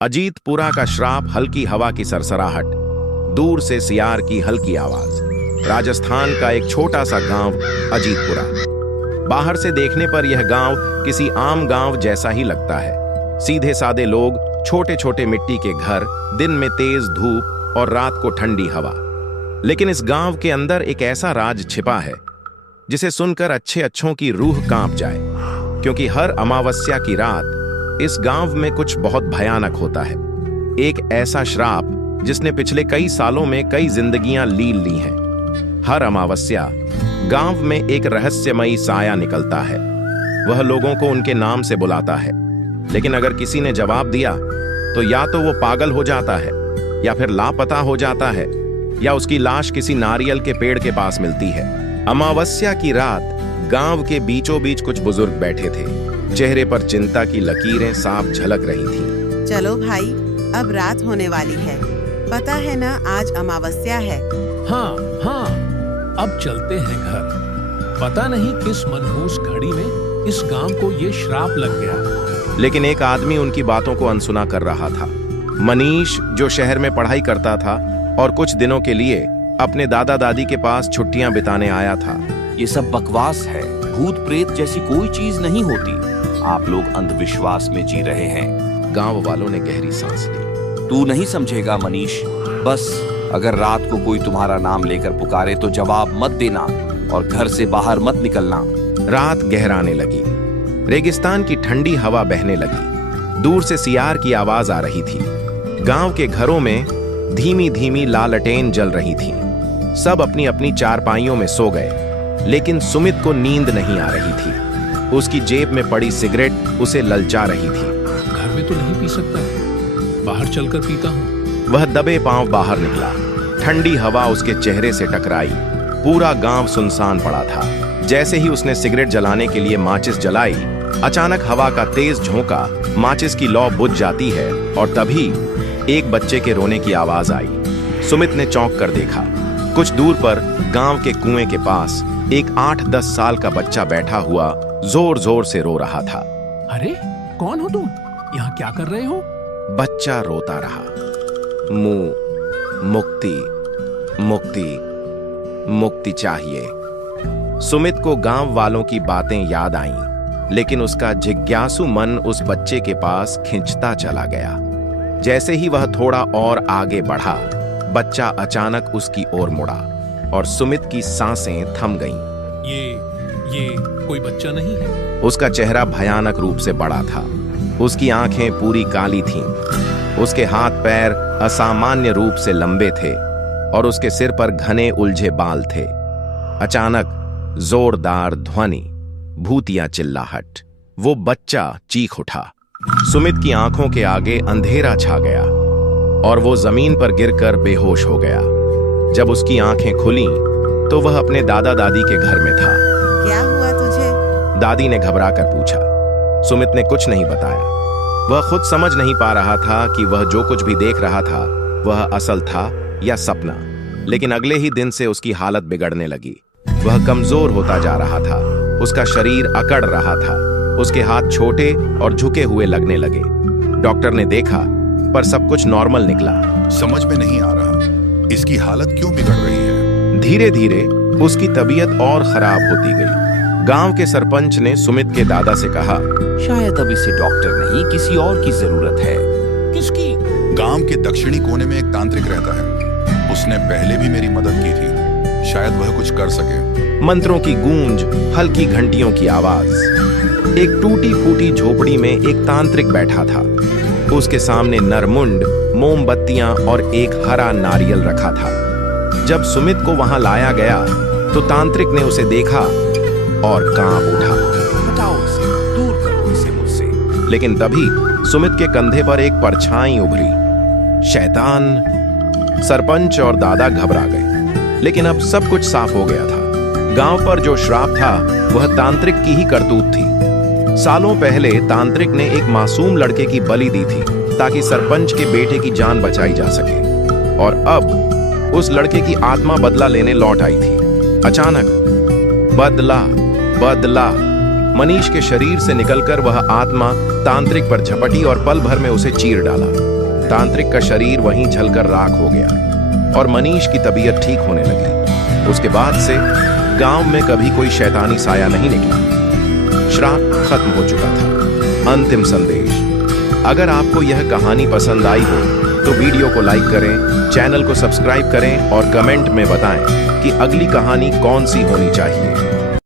अजीतपुरा का श्राप, हल्की हवा की सरसराहट, दूर से सियार की हल्की आवाज। राजस्थान का एक छोटा सा गांव अजीतपुरा। बाहर से देखने पर यह गांव किसी आम गांव जैसा ही लगता है। सीधे सादे लोग, छोटे छोटे मिट्टी के घर, दिन में तेज धूप और रात को ठंडी हवा। लेकिन इस गांव के अंदर एक ऐसा राज छिपा है जिसे सुनकर अच्छे अच्छों की रूह कांप जाए, क्योंकि हर अमावस्या की रात इस गांव में कुछ बहुत भयानक होता है। एक ऐसा श्राप जिसने पिछले कई सालों में कई जिंदगियां लील ली हैं। हर अमावस्या गांव में एक रहस्यमयी साया निकलता है। वह लोगों को उनके नाम से बुलाता है, लेकिन अगर किसी ने जवाब दिया तो या तो वो पागल हो जाता है, या फिर लापता हो जाता है, या उसकी लाश किसी नारियल के पेड़ के पास मिलती है। अमावस्या की रात गांव के बीचों बीच कुछ बुजुर्ग बैठे थे। चेहरे पर चिंता की लकीरें साफ झलक रही थीं। चलो भाई, अब रात होने वाली है। पता है ना, आज अमावस्या है। हाँ, अब चलते हैं घर। पता नहीं किस मनहूस घड़ी में इस गांव को ये श्राप लग गया। लेकिन एक आदमी उनकी बातों को अनसुना कर रहा था। मनीष, जो शहर में पढ़ाई करता था और कुछ दिनों के लिए अपने दादा दादी के पास छुट्टियां बिताने आया था। ये सब बकवास है। भूत प्रेत जैसी कोई चीज नहीं होती। आप लोग अंधविश्वास में जी रहे हैं। गांव वालों ने गहरी सांस ली। तू नहीं समझेगा मनीष। बस अगर रात को कोई तुम्हारा नाम लेकर पुकारे तो जवाब मत देना और घर से बाहर मत निकलना। रात गहराने लगी। रेगिस्तान की ठंडी हवा बहने लगी। दूर से सियार की आवाज आ रही थी। गांव के घरों में धीमी धीमी लालटेन जल रही थी। सब अपनी अपनी चारपाइयों में सो गए, लेकिन सुमित को नींद नहीं आ रही थी। उसकी जेब में पड़ी सिगरेट उसे ललचा रही थी। घर में तो नहीं पी सकता, बाहर चलकर पीता हूँ। वह दबे पांव बाहर निकला। ठंडी हवा उसके चेहरे से टकराई। पूरा गांव सुनसान पड़ा था। जैसे ही उसने सिगरेट जलाने के लिए माचिस जलाई, अचानक हवा का तेज झोंका, माचिस की लौ बुझ जाती है और तभी एक बच्चे के रोने की आवाज आई। सुमित ने चौंक कर देखा। कुछ दूर पर गांव के कुएं के पास एक 8-10 साल का बच्चा बैठा हुआ जोर जोर से रो रहा था। अरे कौन हो तुम? यहाँ क्या कर रहे हो? बच्चा रोता रहा। मुक्ति, मुक्ति, मुक्ति चाहिए। सुमित को गांव वालों की बातें याद आईं, लेकिन उसका जिज्ञासु मन उस बच्चे के पास खिंचता चला गया। जैसे ही वह थोड़ा और आगे बढ़ा, बच्चा अचानक उसकी ओर मुड़ा और सुमित की सांसें थम गईं। ये कोई बच्चा नहीं है। उसका चेहरा भयानक रूप से बड़ा था। उसकी आंखें पूरी काली थीं। उसके हाथ पैर असामान्य रूप से लंबे थे और उसके सिर पर घने उलझे बाल थे। अचानक जोरदार ध्वनि, भूतिया चिल्लाहट। वो बच्चा चीख उठा। सुमित की आंखों के आगे अंधेरा छा गया और वो जमीन पर गिरकर बेहोश हो गया। जब उसकी आंखें खुलीं, तो वह अपने दादा दादी के घर में था। क्या हुआ तुझे? दादी ने घबराकर पूछा। सुमित ने कुछ नहीं बताया। वह खुद समझ नहीं पा रहा था कि वह जो कुछ भी देख रहा था वह असल था या सपना। लेकिन अगले ही दिन से उसकी हालत बिगड़ने लगी। वह कमजोर होता जा रहा था। उसका शरीर अकड़ रहा था। उसके हाथ छोटे और झुके हुए लगने लगे। डॉक्टर ने देखा, पर सब कुछ नॉर्मल निकला। समझ में नहीं आ रहा इसकी हालत क्यों बिगड़ रही है। धीरे धीरे उसकी तबीयत और खराब होती गई। गांव के सरपंच ने सुमित के दादा से कहा, शायद अब इसे डॉक्टर नहीं, किसी और की जरूरत है। किसकी? गांव के दक्षिणी कोने में एक तांत्रिक रहता है। उसने पहले भी मेरी मदद की थी। शायद वह कुछ कर सके। मंत्रों की गूंज, हल्की घंटियों की आवाज। एक टूटी फूटी झोपड़ी में एक तांत्रिक बैठा था। उसके सामने नरमुंड, मोमबत्तियां और एक हरा नारियल रखा था। जब सुमित को वहां लाया गया तो तांत्रिक ने उसे देखा और कांप उठा। हटाओ इसे, दूर करो इसे मुझसे। लेकिन तभी सुमित के कंधे पर एक परछाई उभरी। शैतान! सरपंच और दादा घबरा गए। लेकिन अब सब कुछ साफ हो गया था। गांव पर जो श्राप था वह तांत्रिक की ही करतूत थी। सालों पहले तांत्रिक ने एक मासूम लड़के की बलि दी थी ताकि सरपंच के बेटे की जान बचाई जा सके, और अब उस लड़के की आत्मा बदला लेने लौट आई थी। अचानक बदला, बदला, मनीष के शरीर से निकलकर वह आत्मा तांत्रिक पर झपटी और पल भर में उसे चीर डाला। तांत्रिक का शरीर वहीं जलकर राख हो गया और मनीष की तबीयत ठीक होने लगी। उसके बाद से गांव में कभी कोई शैतानी साया नहीं निकला। श्राप खत्म हो चुका था। अंतिम संदेश, अगर आपको यह कहानी पसंद आई हो तो वीडियो को लाइक करें, चैनल को सब्सक्राइब करें और कमेंट में बताएं कि अगली कहानी कौन सी होनी चाहिए।